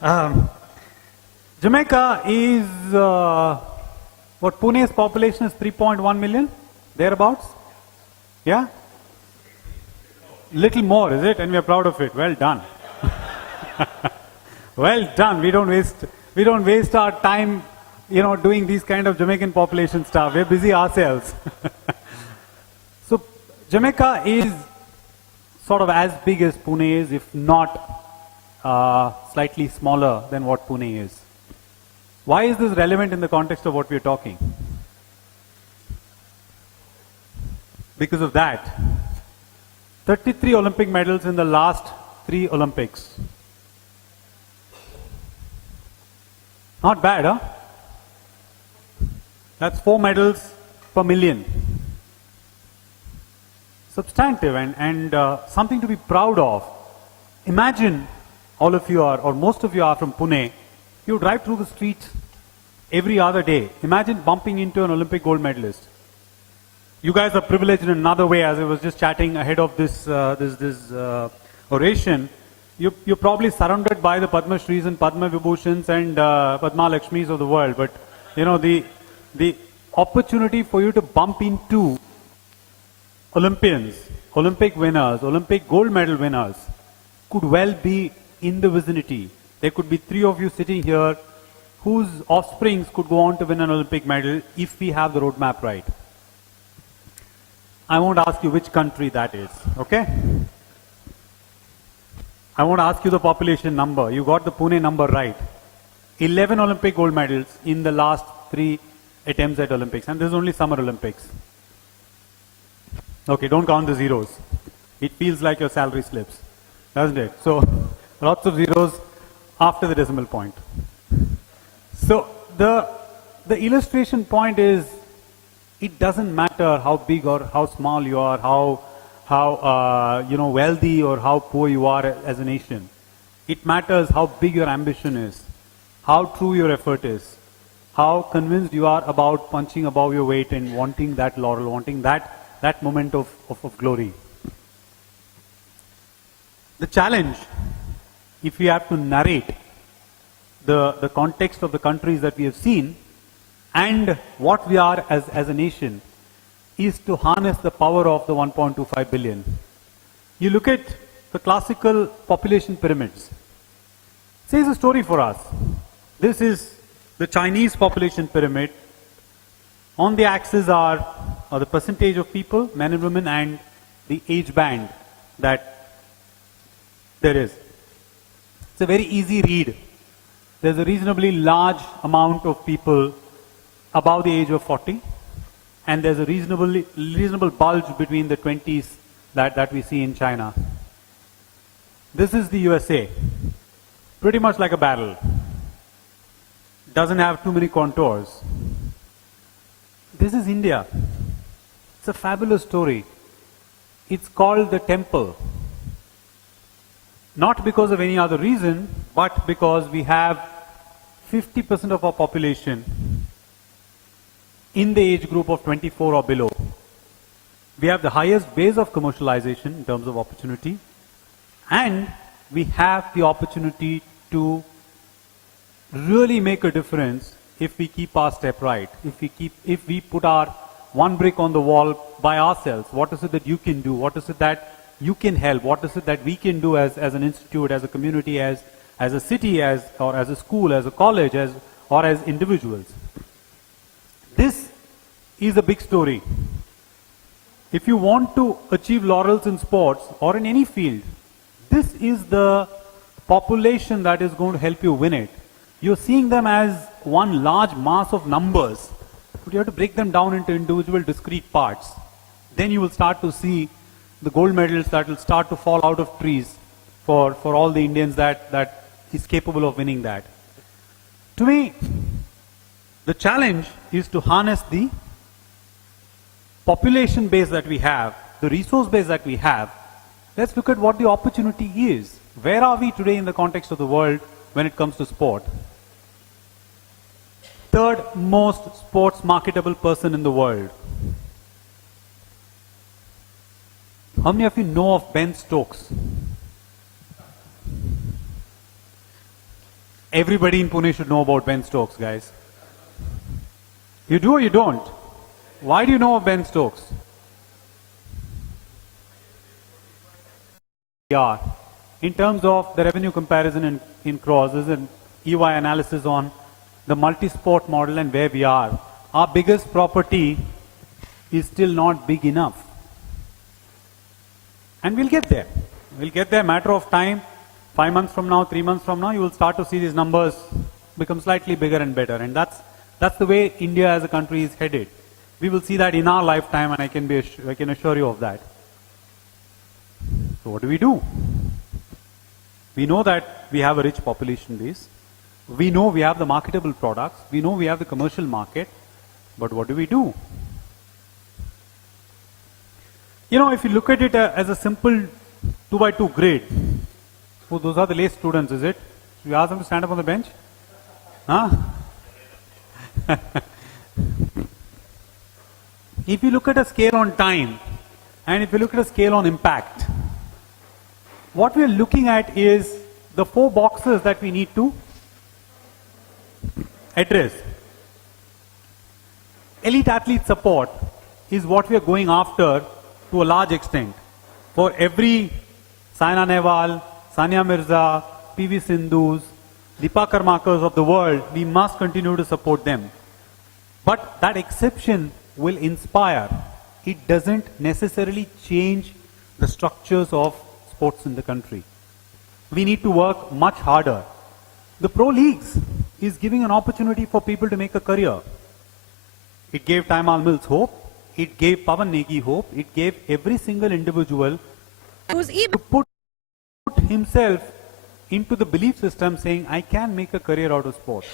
Um, Jamaica is, what Pune's population is 3.1 million, thereabouts? Yeah? Little more, is it? And we are proud of it. Well done. Well done. We don't waste our time, doing these kind of Jamaican population stuff. We're busy ourselves. So Jamaica is sort of as big as Pune is, if not slightly smaller than what Pune is. Why is this relevant in the context of what we're talking? Because of that. 33 Olympic medals in the last 3 Olympics. Not bad, huh? That's 4 medals per million. Substantive and something to be proud of. Imagine all of you are, or most of you are from Pune, you drive through the streets every other day. Imagine bumping into an Olympic gold medalist. You guys are privileged in another way. As I was just chatting ahead of this oration, you're probably surrounded by the Padma Shris and Padma Vibhushans and Padma Lakshmis of the world. But the opportunity for you to bump into Olympians, Olympic winners, Olympic gold medal winners could well be in the vicinity. There could be 3 of you sitting here whose offsprings could go on to win an Olympic medal if we have the roadmap right. I won't ask you which country that is, okay? I won't ask you the population number. You got the Pune number right. 11 Olympic gold medals in the last 3 attempts at Olympics. And this is only Summer Olympics. Okay, don't count the zeros. It feels like your salary slips, doesn't it? So, lots of zeros after the decimal point. So, the illustration point is, it doesn't matter how big or how small you are, how wealthy or how poor you are as a nation. It matters how big your ambition is, how true your effort is, how convinced you are about punching above your weight and wanting that laurel, wanting that moment of glory. The challenge, if we have to narrate the context of the countries that we have seen, and what we are as a nation, is to harness the power of the 1.25 billion. You look at the classical population pyramids. It says a story for us. This is the Chinese population pyramid. On the axis are the percentage of people, men and women, and the age band that there is. It's a very easy read. There's a reasonably large amount of people above the age of 40, and there's a reasonable bulge between the 20s that we see in China. This is the USA, pretty much like a barrel. Doesn't have too many contours. This is India. It's a fabulous story. It's called the temple. Not because of any other reason, but because we have 50% of our population in the age group of 24 or below. We have the highest base of commercialization in terms of opportunity, and we have the opportunity to really make a difference if we keep our step right, if we put our one brick on the wall by ourselves. What is it that you can do? What is it that you can help? What is it that we can do as an institute, as a community, as a city, or as a school, as a college, or as individuals? This is a big story. If you want to achieve laurels in sports or in any field, this is the population that is going to help you win it. You're seeing them as one large mass of numbers, but you have to break them down into individual discrete parts. Then you will start to see the gold medals that will start to fall out of trees for all the Indians that is capable of winning that. To me, the challenge is to harness the population base that we have, the resource base that we have. Let's look at what the opportunity is. Where are we today in the context of the world when it comes to sport? Third most sports marketable person in the world. How many of you know of Ben Stokes? Everybody in Pune should know about Ben Stokes, guys. You do or you don't? Why do you know of Ben Stokes? Yeah. In terms of the revenue comparison in crores, there's an EY analysis on the multi-sport model and where we are. Our biggest property is still not big enough. And we'll get there. We'll get there, matter of time. 5 months from now, 3 months from now, you will start to see these numbers become slightly bigger and better. And that's the way India as a country is headed. We will see that in our lifetime, and I can assure you of that. So what do? We know that we have a rich population base. We know we have the marketable products. We know we have the commercial market. But what do? You know, if you look at it as a simple 2x2 grid, oh, those are the lay students, is it? Should we ask them to stand up on the bench? Huh? If you look at a scale on time, and if you look at a scale on impact, what we are looking at is the 4 boxes that we need to address. Elite athlete support is what we are going after to a large extent. For every Saina Nehwal, Sania Mirza, PV Sindhus, Deepa Karmakars of the world, we must continue to support them. But that exception will inspire. It doesn't necessarily change the structures of sports in the country. We need to work much harder. The pro leagues is giving an opportunity for people to make a career. It gave Taimal Mills hope. It gave Pawan Negi hope. It gave every single individual to put himself into the belief system saying, I can make a career out of sports.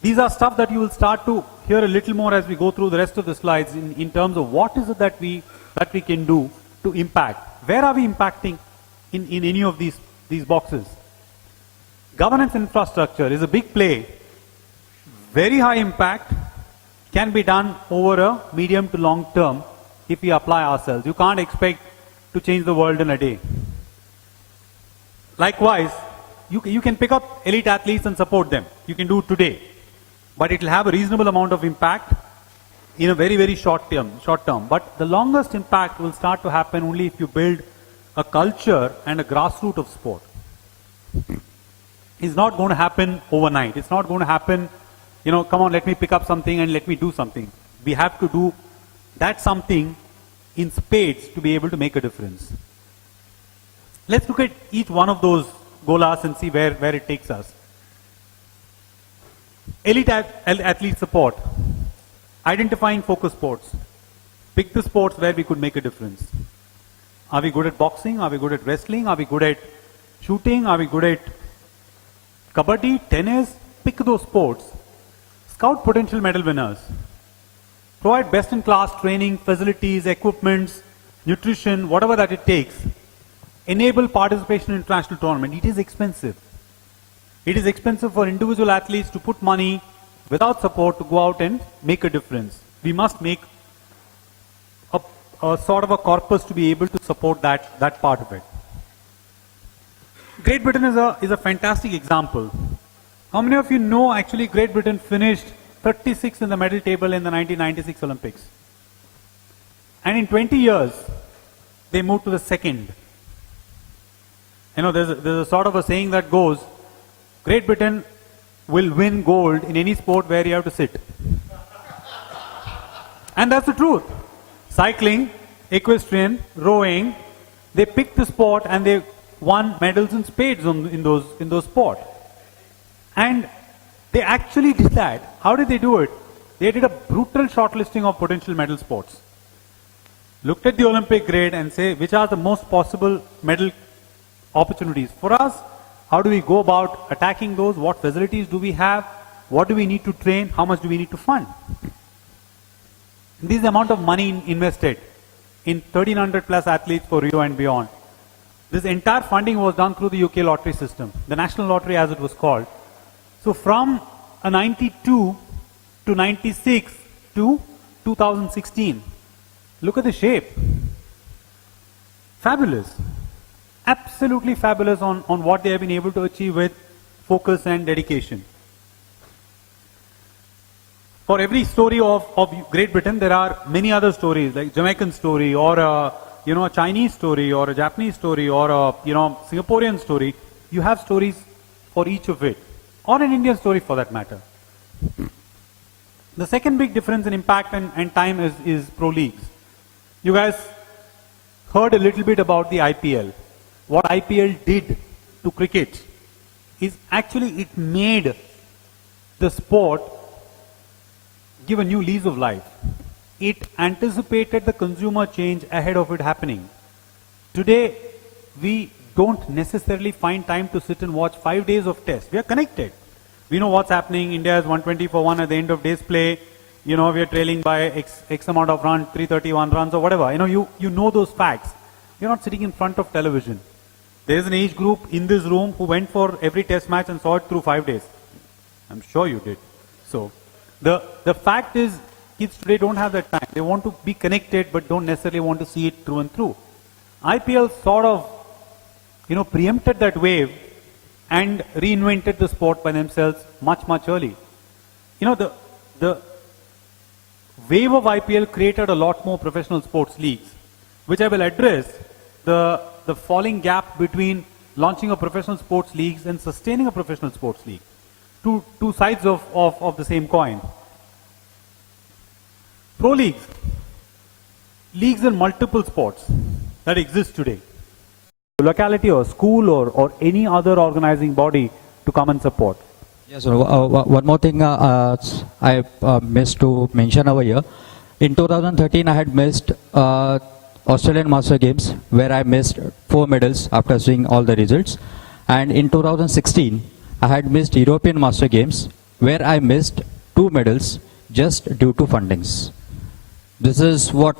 These are stuff that you will start to hear a little more as we go through the rest of the slides in terms of what is it that we can do to impact. Where are we impacting in any of these boxes? Governance infrastructure is a big play. Very high impact, can be done over a medium to long term if we apply ourselves. You can't expect to change the world in a day. Likewise, you can pick up elite athletes and support them. You can do it today. But it will have a reasonable amount of impact in a very, very short term. But the longest impact will start to happen only if you build a culture and a grassroots of sport. It's not going to happen overnight. It's not going to happen, come on, let me pick up something and let me do something. We have to do that something in spades to be able to make a difference. Let's look at each one of those goals and see where it takes us. Elite athlete support. Identifying focus sports. Pick the sports where we could make a difference. Are we good at boxing? Are we good at wrestling? Are we good at shooting? Are we good at kabaddi, tennis? Pick those sports. Scout potential medal winners. Provide best-in-class training, facilities, equipments, nutrition, whatever that it takes. Enable participation in international tournament. It is expensive. It is expensive for individual athletes to put money without support to go out and make a difference. We must make a sort of a corpus to be able to support that part of it. Great Britain is a fantastic example. How many of you know actually Great Britain finished 36th in the medal table in the 1996 Olympics? And in 20 years, they moved to the second. There's a sort of a saying that goes, Great Britain will win gold in any sport where you have to sit. And that's the truth. Cycling, equestrian, rowing, they picked the sport and they won medals in spades in those sports. And they actually did that. How did they do it? They did a brutal shortlisting of potential medal sports. Looked at the Olympic grade and say, which are the most possible medal opportunities for us? How do we go about attacking those? What facilities do we have? What do we need to train? How much do we need to fund? This is the amount of money invested in 1,300 plus athletes for Rio and beyond. This entire funding was done through the UK lottery system, the national lottery as it was called. So from a 92 to 96 to 2016, look at the shape. Fabulous. Absolutely fabulous on what they have been able to achieve with focus and dedication. For every story of Great Britain, there are many other stories, like Jamaican story, or a Chinese story, or a Japanese story, or a Singaporean story. You have stories for each of it, or an Indian story for that matter. The second big difference in impact and time is pro leagues. You guys heard a little bit about the IPL. What IPL did to cricket is actually it made the sport give a new lease of life. It anticipated the consumer change ahead of it happening. Today, we don't necessarily find time to sit and watch 5 days of test. We are connected. We know what's happening. India is 120 for 1 at the end of day's play. We are trailing by X amount of runs, 331 runs or whatever. You know those facts. You're not sitting in front of television. There is an age group in this room who went for every test match and saw it through 5 days. I'm sure you did. So, the fact is, kids today don't have that time. They want to be connected, but don't necessarily want to see it through and through. IPL sort of, preempted that wave and reinvented the sport by themselves much, much early. The wave of IPL created a lot more professional sports leagues, which I will address the falling gap between launching a professional sports leagues and sustaining a professional sports league. Two sides of the same coin. Pro leagues. Leagues in multiple sports that exist today. Locality or school or any other organizing body to come and support. Yes, sir. One more thing I missed to mention over here. In 2013, I had missed Australian Master Games, where I missed 4 medals after seeing all the results. And in 2016, I had missed European Master Games, where I missed 2 medals just due to fundings. This is what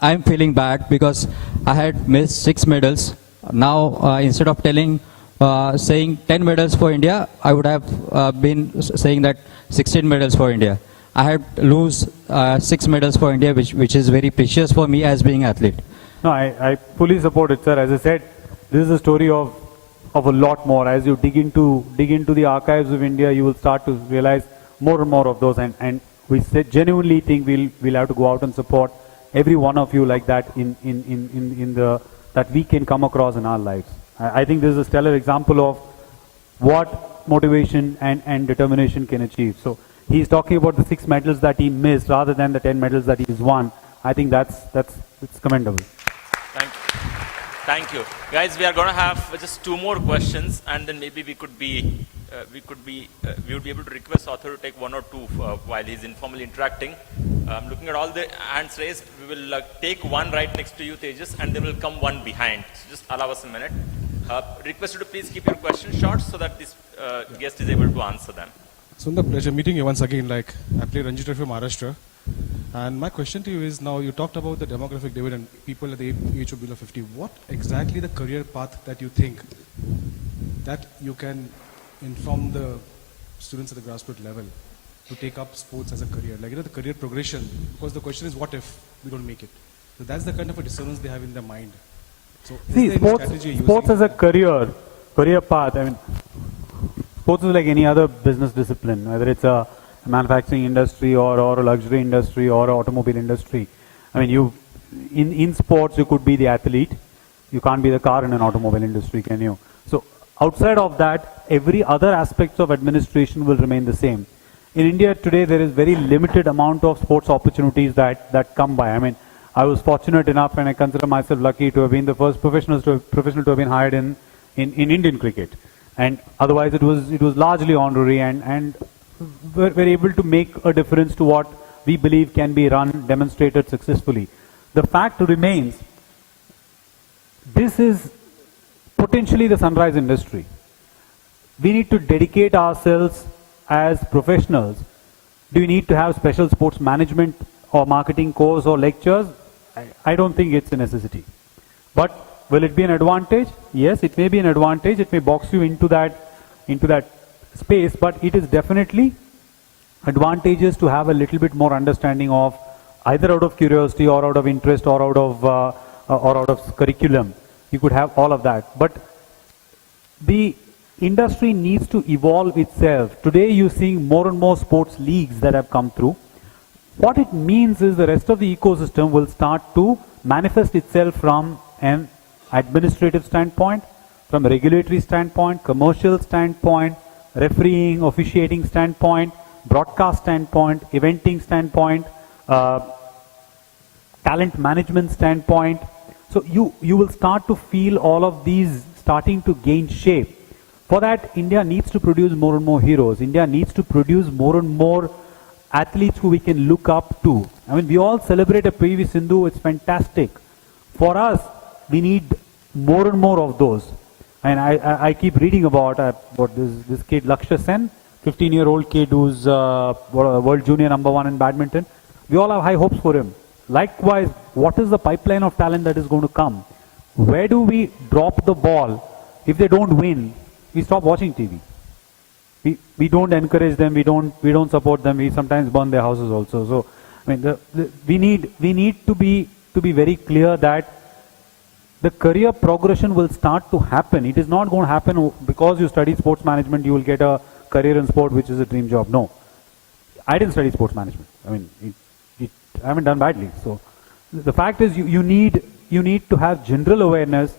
I'm feeling bad, because I had missed 6 medals. Now, instead of saying 10 medals for India, I would have been saying that 16 medals for India. I had lose 6 medals for India, which is very precious for me as being athlete. No, I fully support it, sir. As I said, this is a story of a lot more. As you dig into the archives of India, you will start to realize more and more of those. And we genuinely think we'll have to go out and support every one of you like that that we can come across in our lives. I think this is a stellar example of what motivation and determination can achieve. So he's talking about the 6 medals that he missed rather than the 10 medals that he's won. I think it's commendable. Thank you. Guys, we are going to have just 2 more questions, and then maybe we would be able to request author to take 1 or 2 while he's informally interacting. Looking at all the hands raised, we will take 1 right next to you, Tejas, and then will come 1 behind. So just allow us a minute. Request you to please keep your questions short so that this guest is able to answer them. Sundar, pleasure meeting you once again. I play Ranji Trophy from Maharashtra. And my question to you is, now you talked about the demographic dividend, people at the age of below 50. What exactly the career path that you think that you can inform the students at the grassroots level to take up sports as a career? The career progression, because the question is, what if we don't make it? So that's the kind of a dissonance they have in their mind. So see, sports as a career path, sports is like any other business discipline, whether it's a manufacturing industry or a luxury industry or an automobile industry. In sports you could be the athlete. You can't be the car in an automobile industry, can you? So outside of that, every other aspects of administration will remain the same. In India today, there is very limited amount of sports opportunities that come by. I was fortunate enough, and I consider myself lucky, to have been the first professional to have been hired in Indian cricket. And otherwise, it was largely honorary, and we're able to make a difference to what we believe can be demonstrated successfully. The fact remains, this is potentially the sunrise industry. We need to dedicate ourselves as professionals. Do we need to have special sports management or marketing course or lectures? I don't think it's a necessity. But will it be an advantage? Yes, it may be an advantage. It may box you into that space, but it is definitely advantageous to have a little bit more understanding of, either out of curiosity or out of interest or out of curriculum. You could have all of that. But the industry needs to evolve itself. Today you're seeing more and more sports leagues that have come through. What it means is the rest of the ecosystem will start to manifest itself from an administrative standpoint, from a regulatory standpoint, commercial standpoint, refereeing, officiating standpoint, broadcast standpoint, eventing standpoint, talent management standpoint. So you will start to feel all of these starting to gain shape. For that, India needs to produce more and more heroes. India needs to produce more and more athletes who we can look up to. I mean, we all celebrate a PV Sindhu, it's fantastic. For us, we need more and more of those. And I keep reading about this kid, Lakshya Sen, 15-year-old kid who's world junior #1 in badminton. We all have high hopes for him. Likewise, what is the pipeline of talent that is going to come? Where do we drop the ball? If they don't win, we stop watching TV. We don't encourage them. We don't support them. We sometimes burn their houses also. So, I mean, we need to be very clear that the career progression will start to happen. It is not going to happen because you study sports management, you will get a career in sport, which is a dream job. No, I didn't study sports management. I mean, I haven't done badly. So, the fact is, you need to have general awareness,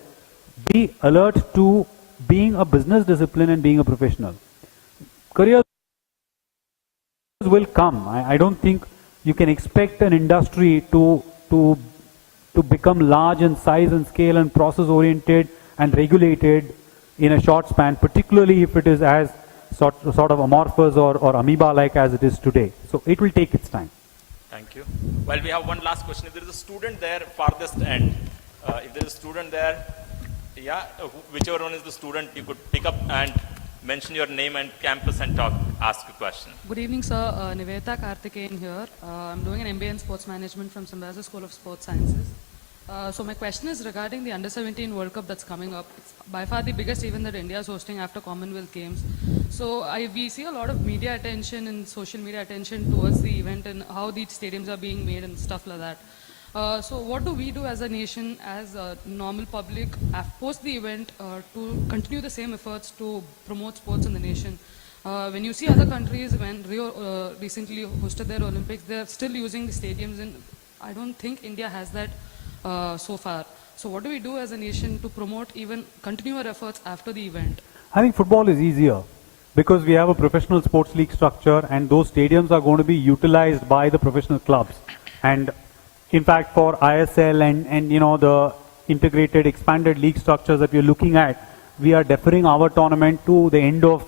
be alert to being a business discipline and being a professional. Careers will come. I don't think you can expect an industry to become large in size and scale and process oriented and regulated in a short span, particularly if it is as sort of amorphous or amoeba like as it is today. So it will take its time. Thank you. Well, we have one last question. If there is a student there, farthest end, if there is a student there, yeah, whichever one is the student, you could pick up and mention your name and campus and ask a question. Good evening, sir. Nivedita Karthikeyan here. I'm doing an MBA in Sports Management from Sundar School of Sports Sciences. So my question is regarding the Under-17 World Cup that's coming up. It's by far the biggest event that India is hosting after Commonwealth Games. So we see a lot of media attention and social media attention towards the event and how these stadiums are being made and stuff like that. So what do we do as a nation, as a normal public, post the event to continue the same efforts to promote sports in the nation? When you see other countries, when Rio recently hosted their Olympics, they're still using the stadiums, and I don't think India has that so far. So what do we do as a nation to promote, even continue our efforts after the event? I think football is easier because we have a professional sports league structure and those stadiums are going to be utilized by the professional clubs. And in fact, for ISL and you know the integrated expanded league structures that we are looking at, we are deferring our tournament to the end of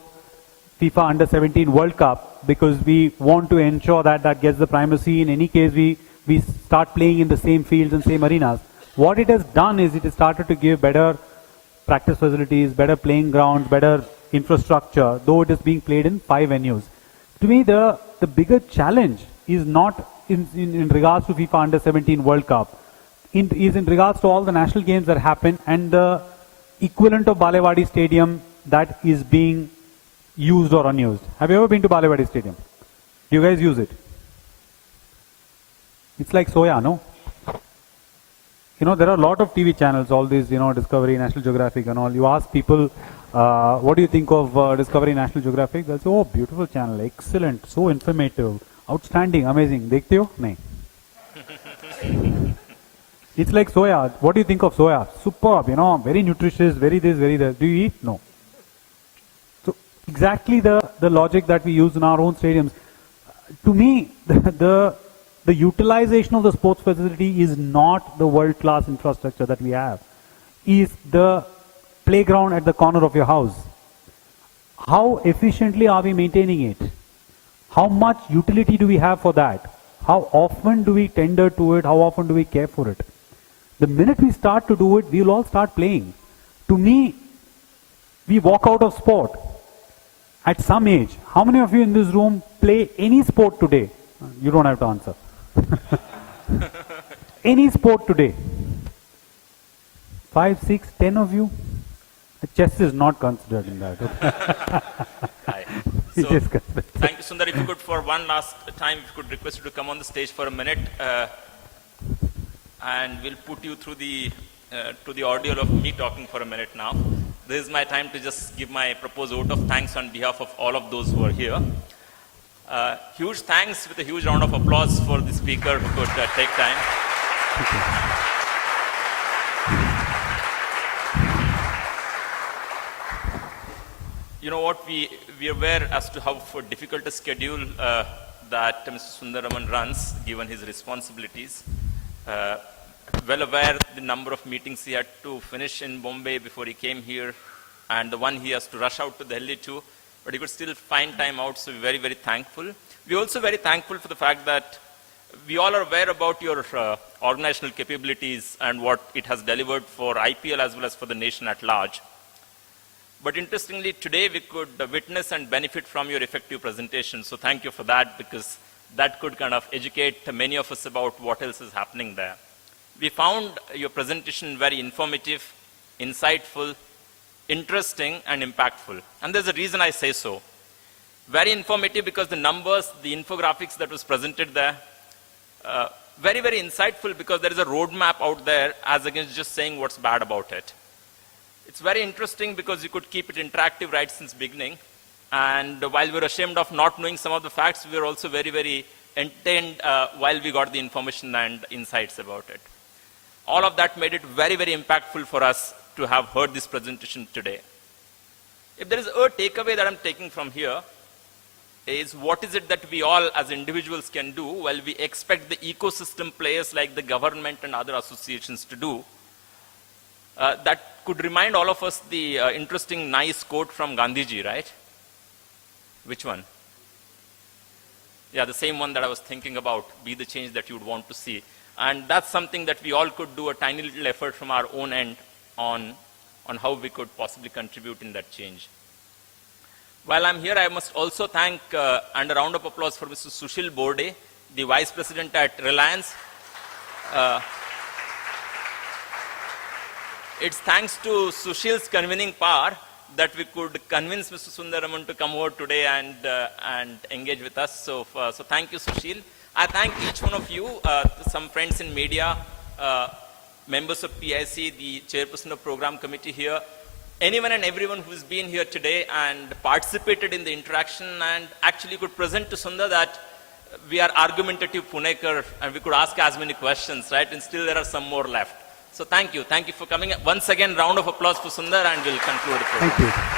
FIFA Under-17 World Cup because we want to ensure that that gets the primacy. In any case, we start playing in the same fields and same arenas. What it has done is it has started to give better practice facilities, better playing grounds, better infrastructure, though it is being played in 5 venues. To me, the bigger challenge is not in regards to FIFA Under-17 World Cup. Is in regards to all the national games that happen and the equivalent of Balewadi Stadium that is being used or unused. Have you ever been to Balewadi Stadium? Do you guys use it? It's like soya, no? You know, there are a lot of TV channels, all these, you know, Discovery, National Geographic and all. You ask people, what do you think of Discovery, National Geographic? They'll say, oh, beautiful channel, excellent, so informative, outstanding, amazing. Dekhte ho? Nahin. It's like soya. What do you think of soya? Superb, you know, very nutritious, very this, very that. Do you eat? No. So, exactly the logic that we use in our own stadiums. To me, the utilization of the sports facility is not the world-class infrastructure that we have. Is the playground at the corner of your house. How efficiently are we maintaining it? How much utility do we have for that? How often do we tender to it? How often do we care for it? The minute we start to do it, we will all start playing. To me, we walk out of sport at some age. How many of you in this room play any sport today? You don't have to answer. Any sport today? 5, 6, 10 of you? The chess is not considered in that. Hi. It So, is considered. thank you, Sundar. If you could, for one last time, if you could request you to come on the stage for a minute, and we'll put you through the to the audio of me talking for a minute now. this is my time to just give my proposed vote of thanks on behalf of all of those who are here. Huge thanks with a huge round of applause for the speaker who could take time. You know what, we are aware as to how difficult a schedule that Mr. Sundar Raman runs, given his responsibilities. Well aware the number of meetings he had to finish in Bombay before he came here, and the one he has to rush out to Delhi to, but he could still find time out, so we're very, very thankful. We're also very thankful for the fact that we all are aware about your organizational capabilities and what it has delivered for IPL as well as for the nation at large. But interestingly, today we could witness and benefit from your effective presentation. So thank you for that, because that could kind of educate many of us about what else is happening there. We found your presentation very informative, insightful, interesting, and impactful. And there's a reason I say so. Very informative because the numbers, the infographics that was presented there, very, very insightful because there is a roadmap out there as against just saying what's bad about it. It's very interesting because you could keep it interactive right since beginning. And while we're ashamed of not knowing some of the facts, we were also very, very entertained while we got the information and insights about it. All of that made it very, very impactful for us to have heard this presentation today. If there is a takeaway that I'm taking from here, is what is it that we all as individuals can do while we expect the ecosystem players like the government and other associations to do, that could remind all of us the interesting, nice quote from Gandhiji, right? Which one? Yeah, the same one that I was thinking about, be the change that you would want to see. And that's something that we all could do a tiny little effort from our own end on how we could possibly contribute in that change. While I'm here, I must also thank and a round of applause for Mr. Sushil Borde, the Vice President at Reliance. It's thanks to Sushil's convening power that we could convince Mr. Sundar Raman to come over today and engage with us. So thank you, Sushil. I thank each one of you, some friends in media, members of PIC, the chairperson of program committee here, anyone and everyone who's been here today and participated in the interaction and actually could present to Sundar that we are argumentative Punekar and we could ask as many questions, right? And still there are some more left. So thank you. Thank you for coming. Once again, round of applause for Sundar and we'll conclude the program. Thank you.